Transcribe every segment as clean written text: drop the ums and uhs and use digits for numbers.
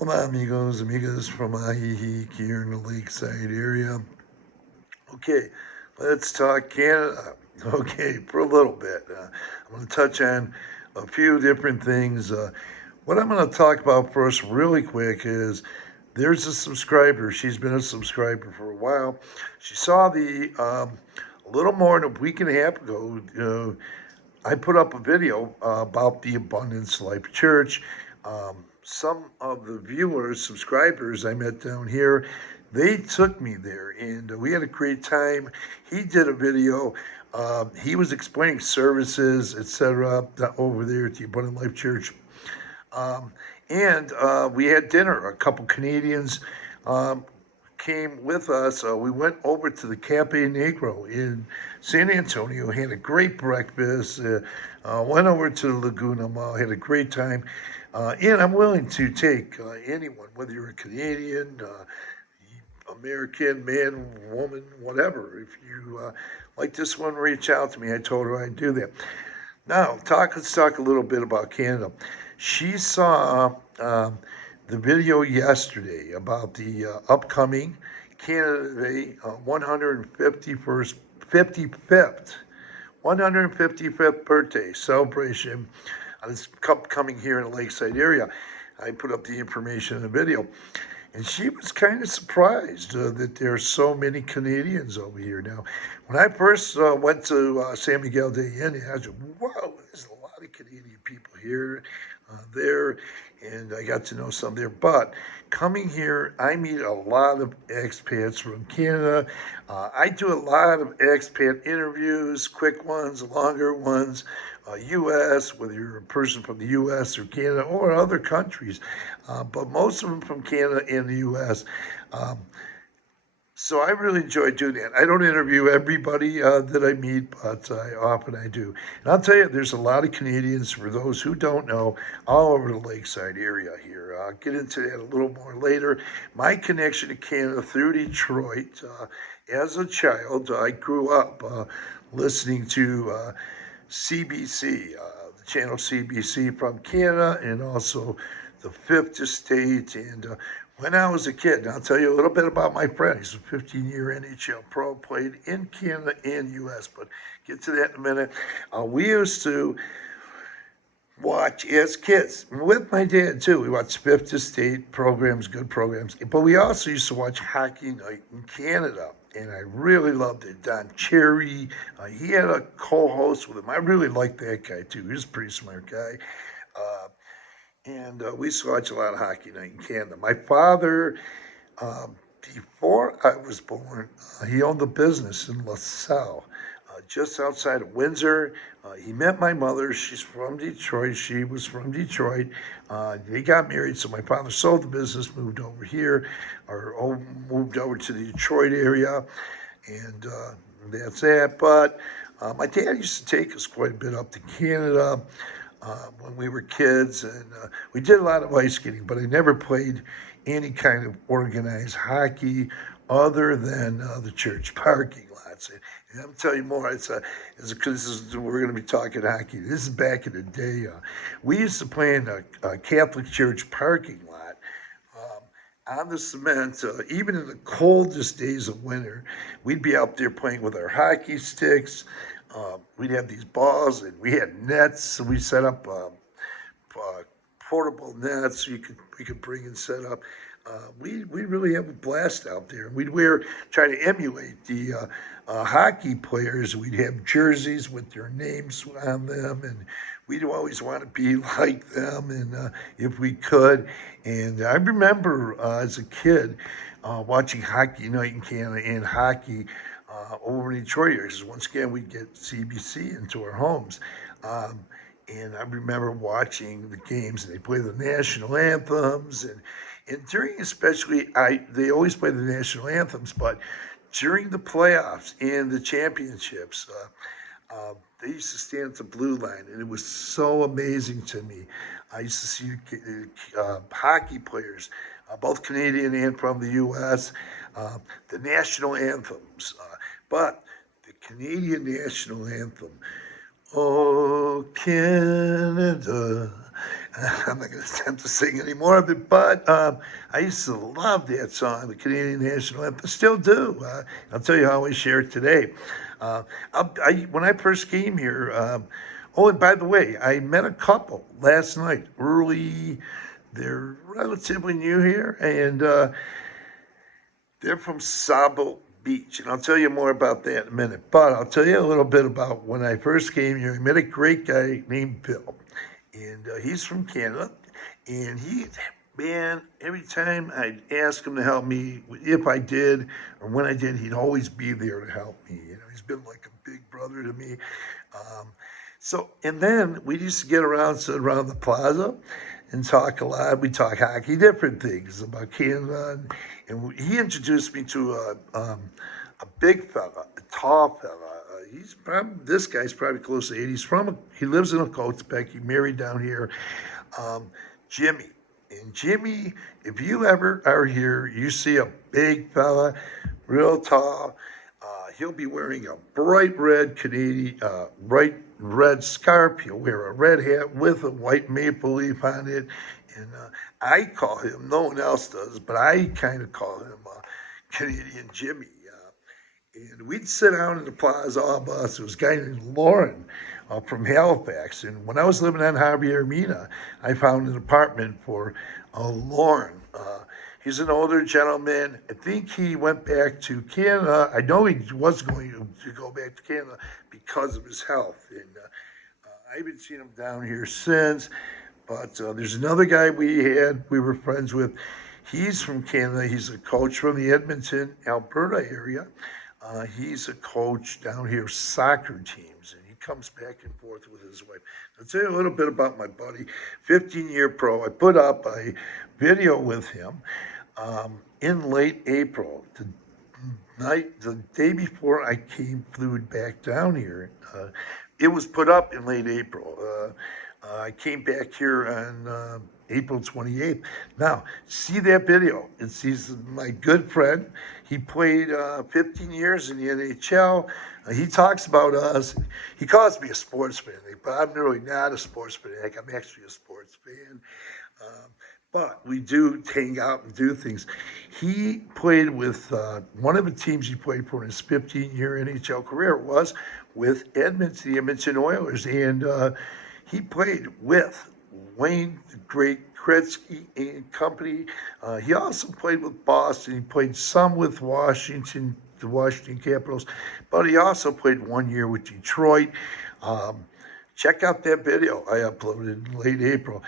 Hola amigos, amigas from Ajijic here in the Lakeside area. Okay, let's talk Canada. Okay, for a little bit. I'm going to touch on a few different things. What I'm going to talk about first, really quick, is there's a subscriber. She's been a subscriber for a while. She saw a little more than a week and a half ago. I put up a video about the Abundance Life Church. Some of the viewers, subscribers I met down here, they took me there and we had a great time. He did a video. He was explaining services, etc., over there at the Abundant Life Church. Um, and we had dinner. A couple Canadians um, came with us. We went over to the Cafe Negro in San Antonio, had a great breakfast, went over to the Laguna Mall, had a great time. And I'm willing to take anyone, whether you're a Canadian, American, man, woman, whatever. If you like this one, reach out to me. I told her I'd do that. Now, let's talk a little bit about Canada. She saw the video yesterday about the upcoming Canada Day 151st, 55th, 155th birthday celebration. It's coming here in the Lakeside area. I put up the information in the video. And she was kind of surprised that there are so many Canadians over here. Now, when I first went to San Miguel de Allende, I said, "Whoa, there's a lot of Canadian people here, there," and I got to know some there. But coming here, I meet a lot of expats from Canada. I do a lot of expat interviews, quick ones, longer ones. U.S., whether you're a person from the U.S. or Canada or other countries, but most of them from Canada and the U.S. Um, so I really enjoy doing that. I don't interview everybody that I meet, but I do. And I'll tell you, there's a lot of Canadians, for those who don't know, all over the Lakeside area here. I'll get into that a little more later. My connection to Canada through Detroit. As a child, I grew up listening to CBC, the channel CBC from Canada, and also the Fifth Estate. And when I was a kid, and I'll tell you a little bit about my friend. He's a 15-year NHL pro, played in Canada and U.S., but get to that in a minute. We used to watch as kids with my dad too. We watched Fifth Estate programs, good programs, but we also used to watch Hockey Night in Canada, and I really loved it. Don Cherry, he had a co-host with him. I really liked that guy too. He was a pretty smart guy. Uh, and we used to watch a lot of Hockey Night in Canada. My father, before I was born, he owned a business in LaSalle, just outside of Windsor. He met my mother. She's from Detroit. She was from Detroit. They got married, so my father sold the business, moved over here, moved over to the Detroit area, and that's that. But my dad used to take us quite a bit up to Canada when we were kids, and we did a lot of ice skating, but I never played any kind of organized hockey other than the church parking lots. And I'm telling you more. Because we're going to be talking hockey. This is back in the day. We used to play in a Catholic church parking lot on the cement, even in the coldest days of winter. We'd be out there playing with our hockey sticks. We'd have these balls, and we had nets. So we set up portable nets we could bring and set up. We really have a blast out there. Try to emulate the hockey players. We'd have jerseys with their names on them, and we'd always want to be like them, and if we could. And I remember as a kid watching Hockey Night in Canada and hockey over in Detroit because once again we'd get CBC into our homes. And I remember watching the games, and they play the national anthems, and during especially, they always play the national anthems, but during the playoffs and the championships, they used to stand at the blue line, and it was so amazing to me. I used to see hockey players, both Canadian and from the U.S., the national anthems, but the Canadian national anthem, "Oh, Canada, I'm not going to attempt to sing any more of it, but I used to love that song, the Canadian National Anthem. Still do. I'll tell you how I share it today. Uh, when I first came here, oh, and by the way, I met a couple last night, early. They're relatively new here, and they're from Sabo Beach, and I'll tell you more about that in a minute. But I'll tell you a little bit about when I first came here. I met a great guy named Bill, and he's from Canada. And man, every time I'd ask him to help me, if I did or when I did, he'd always be there to help me. He's been like a big brother to me. Um, and then we used to get around, sit around the plaza and talk a lot. We talk hockey, different things about Canada. And he introduced me to a big fella, a tall fella. This guy's probably close to 80. He lives in Ocotepeque. He married down here. Jimmy. And Jimmy, if you ever are here, you see a big fella, real tall. He'll be wearing a bright red bright red scarf. He'll wear a red hat with a white maple leaf on it. And I call him, no one else does, but I kind of call him Canadian Jimmy. And we'd sit down in the plaza, all of us. There was a guy named Lauren from Halifax. And when I was living on Javier Mina, I found an apartment for Lauren. He's an older gentleman. I think he went back to Canada. I know he was going to go back to Canada because of his health. And I haven't seen him down here since. But there's another guy we were friends with. He's from Canada. He's a coach from the Edmonton, Alberta area. He's a coach down here, soccer teams, and he comes back and forth with his wife. I'll tell you a little bit about my buddy, 15-year pro. I put up a video with him in late April, the day before I flew back down here. It was put up in late April. I came back here on April 28th. Now, see that video. He's my good friend. He played 15 years in the NHL. He talks about us. He calls me a sports fanatic, but I'm really not a sports fanatic. I'm actually a sports fan. But we do hang out and do things. He played with one of the teams he played for in his 15-year NHL career was with the Edmonton Oilers. And he played with Wayne the Great Gretzky and company. He also played with Boston. He played some with Washington, the Washington Capitals, but he also played 1 year with Detroit. Check out that video I uploaded in late April.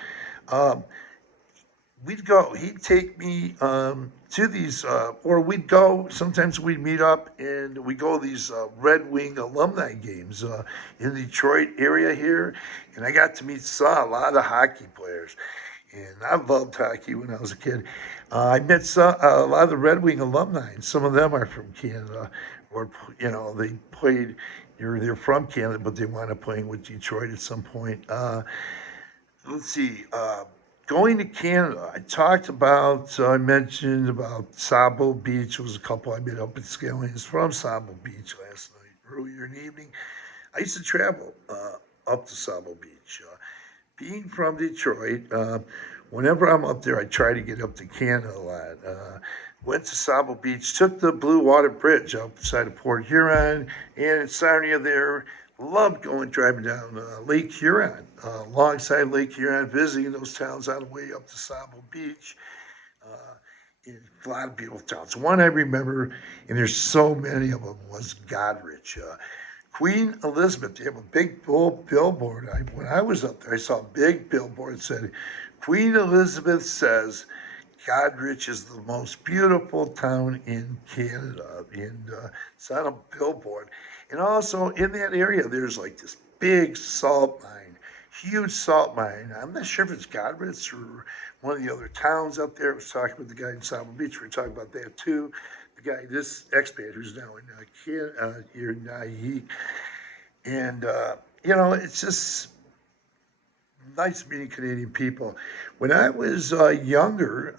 He'd take me to these, or we'd go, sometimes we'd meet up and we go to these Red Wing alumni games in the Detroit area here. And I got to saw a lot of hockey players. And I loved hockey when I was a kid. I met a lot of the Red Wing alumni, and some of them are from Canada, or, they played, they're from Canada, but they wound up playing with Detroit at some point. Let's see. Going to Canada, I mentioned about Sabo Beach. There was a couple I met up at Scallions from Sabo Beach last night, earlier in the evening. I used to travel up to Sabo Beach. Being from Detroit, whenever I'm up there, I try to get up to Canada a lot. Went to Sabo Beach, took the Blue Water Bridge outside of Port Huron, and in Sarnia there. Loved driving down Lake Huron, alongside Lake Huron, visiting those towns on the way up to Sabo Beach. A lot of beautiful towns. One I remember, and there's so many of them, was Goderich. Queen Elizabeth, they have a big billboard. When I was up there, I saw a big billboard that said, Queen Elizabeth says, Goderich is the most beautiful town in Canada. And it's on a billboard. And also in that area, there's like this big salt mine, huge salt mine. I'm not sure if it's Goderich or one of the other towns up there. I was talking with the guy in Sabo Beach. We were talking about that too. The guy, this expat who's now in Ajijic. And, it's just nice meeting Canadian people. When I was younger,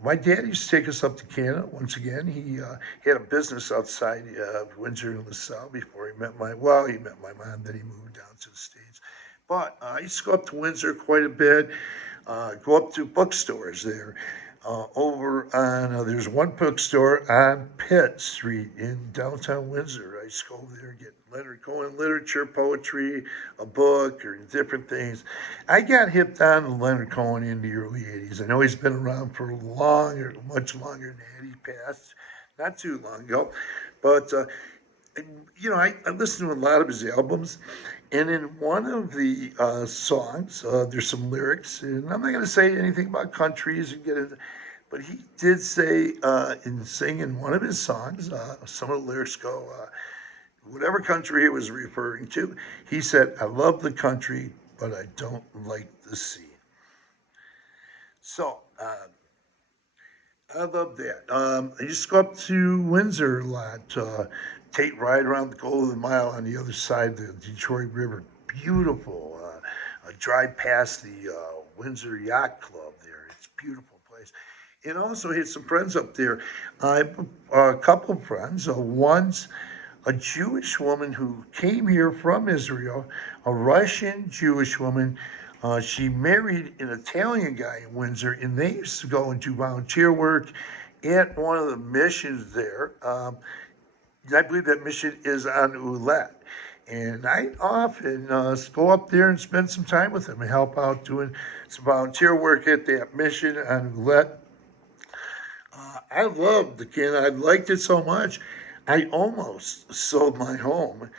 my dad used to take us up to Canada. Once again, he had a business outside of Windsor and LaSalle before he met my mom. Then he moved down to the States. But I used to go up to Windsor quite a bit, go up to bookstores there. Over on, there's one bookstore on Pitt Street in downtown Windsor. I used to go over there and get Leonard Cohen literature, poetry, a book, or different things. I got hipped on to Leonard Cohen in the early 80s. I know he's been around for longer, much longer than that. He passed not too long ago. But I listened to a lot of his albums, and in one of the songs, there's some lyrics, and I'm not going to say anything about countries and get into, but he did say in singing one of his songs, some of the lyrics go, whatever country he was referring to, he said, "I love the country, but I don't like the sea." So I love that. I used to go up to Windsor a lot, take ride around the Golden Mile on the other side of the Detroit River. Beautiful. I drive past the Windsor Yacht Club there. It's a beautiful place. And also had some friends up there. I have a couple of friends. One's a Jewish woman who came here from Israel, a Russian Jewish woman. She married an Italian guy in Windsor, and they used to go and do volunteer work at one of the missions there. I believe that mission is on Ouellette. And I often go up there and spend some time with them and help out doing some volunteer work at that mission on Ouellette. I loved the Canada. I liked it so much. I almost sold my home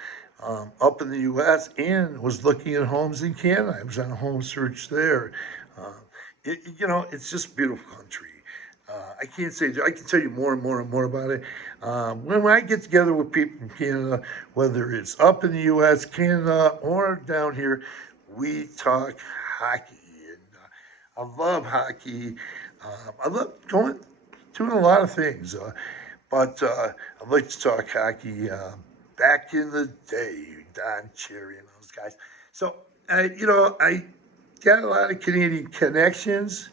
up in the U.S. and was looking at homes in Canada. I was on a home search there. Uh, it's just a beautiful country. I can't say, I can tell you more and more and more about it. When I get together with people from Canada, whether it's up in the U.S., Canada, or down here, we talk hockey. And I love hockey. I love doing a lot of things. But I'd like to talk hockey. Back in the day, Don Cherry and those guys. So, I got a lot of Canadian connections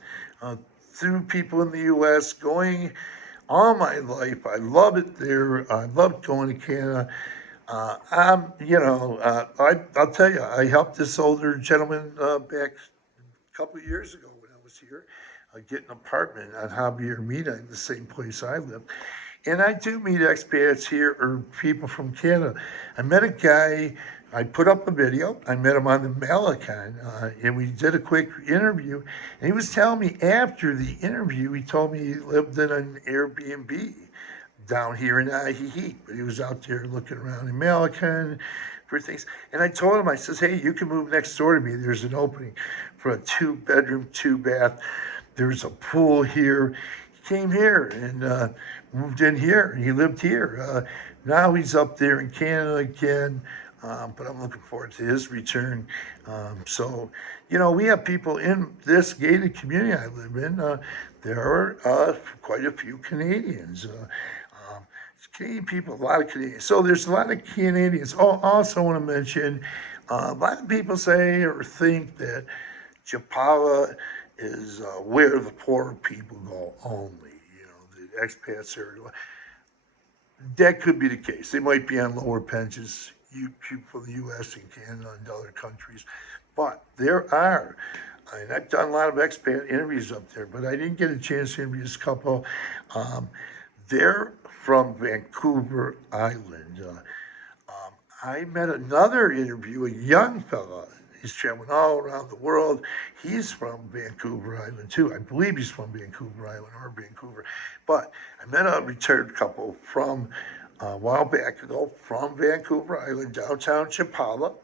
through people in the U.S. going all my life. I love it there. I love going to Canada. I'll tell you, I helped this older gentleman back a couple of years ago when I was here get an apartment on Javier Mina in the same place I live. And I do meet expats here or people from Canada. I met a guy, I put up a video. I met him on the Malecon, and we did a quick interview. And he was telling me after the interview, he told me he lived in an Airbnb down here in Ajijic, but he was out there looking around in Malecon for things. And I told him, I says, "Hey, you can move next door to me. There's an opening for a 2-bedroom, 2-bath. There's a pool here." He came here and moved in here, and he lived here. Now he's up there in Canada again, but I'm looking forward to his return. We have people in this gated community I live in. There are quite a few Canadians. Canadian people, a lot of Canadians. So there's a lot of Canadians. Oh, also want to mention, a lot of people say or think that Chapala is where the poor people go only. The expats are. That could be the case. They might be on lower pensions, people from the U.S. and Canada and other countries, but there are. And I've done a lot of expat interviews up there, but I didn't get a chance to interview this couple. They're from Vancouver Island. I met another interview, a young fella. He's traveling all around the world. He's from Vancouver Island too. I believe he's from Vancouver Island or Vancouver. But I met a retired couple from a while back ago from Vancouver Island, downtown Chapala.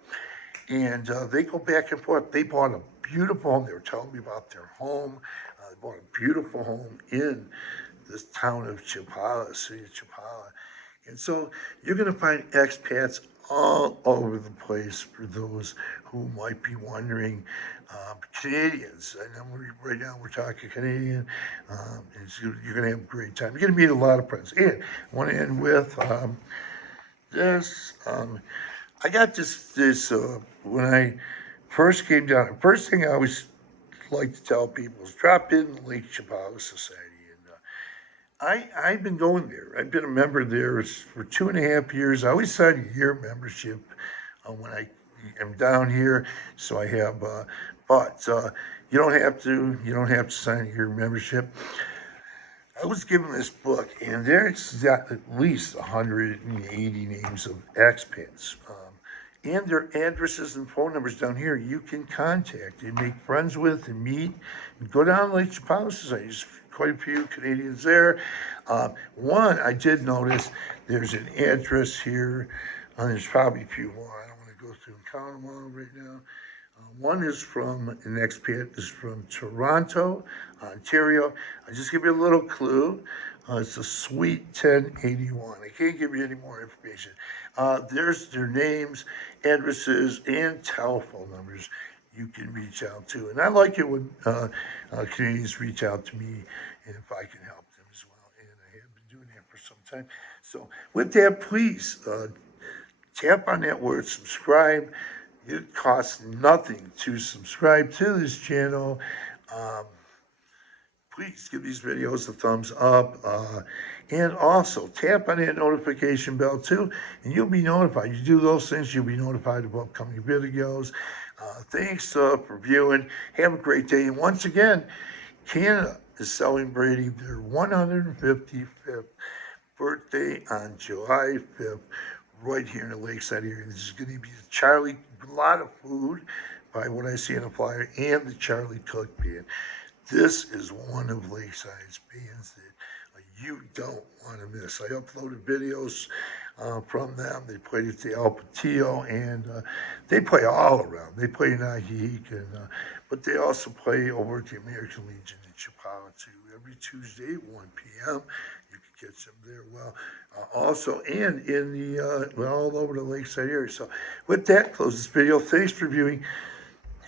And they go back and forth. They bought a beautiful home. They were telling me about their home. They bought a beautiful home in this town of Chapala, city of Chapala. And so you're going to find expats all over the place for those who might be wondering. Canadians, right now we're talking Canadian, you're going to have a great time. You're going to meet a lot of friends. And I want to end with this. I got this when I first came down. The first thing I always like to tell people is drop in the Lake Chapala Society. I've been going there. I've been a member there for 2.5 years. I always signed a year membership when I am down here, so I have, but you don't have to sign your membership. I was given this book, and there's got at least 180 names of expats. And their addresses and phone numbers down here you can contact and make friends with and meet. And go down to Lake Chapala. There's quite a few Canadians there. One, I did notice there's an address here. There's probably a few more. I don't want to go through and count them all right now. One is from an expat is from Toronto, Ontario. I'll just give you a little clue. It's a Suite 1081. I can't give you any more information. There's their names, addresses, and telephone numbers you can reach out to. And I like it when Canadians reach out to me, and if I can help them as well. And I have been doing that for some time. So with that, please tap on that word subscribe. It costs nothing to subscribe to this channel. Please give these videos a thumbs up. And also tap on that notification bell too, and you'll be notified. You do those things, you'll be notified of upcoming videos. Thanks for viewing. Have a great day. And once again, Canada is celebrating their 155th birthday on July 5th. Right here in the Lakeside area. This is going to be a lot of food by what I see on the flyer, and the Charlie Cook Band. This is one of Lakeside's bands that you don't want to miss. I uploaded videos from them. They played at the El Patillo, and they play all around. They play in Ajijic, but they also play over at the American Legion in Chapala too. Every Tuesday at 1 p.m. You can catch them there. Well, also, and in the all over the Lakeside area. So with that, close this video. Thanks for viewing.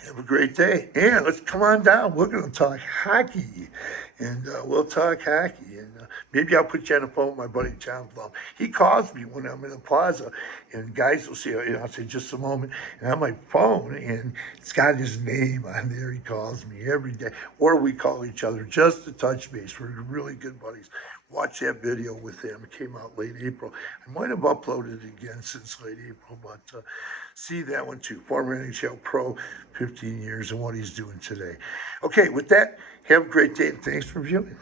Have a great day. And let's come on down. We're going to talk hockey. And we'll talk hockey. And maybe I'll put you on the phone with my buddy John Blum. He calls me when I'm in the plaza. And guys will see, I'll say, just a moment. And on my phone, and it's got his name on there. He calls me every day. Or we call each other just to touch base. We're really good buddies. Watch that video with him. It came out late April. I might have uploaded it again since late April, but see that one too. Former NHL pro, 15 years, and what he's doing today. Okay, with that, have a great day, and thanks for viewing.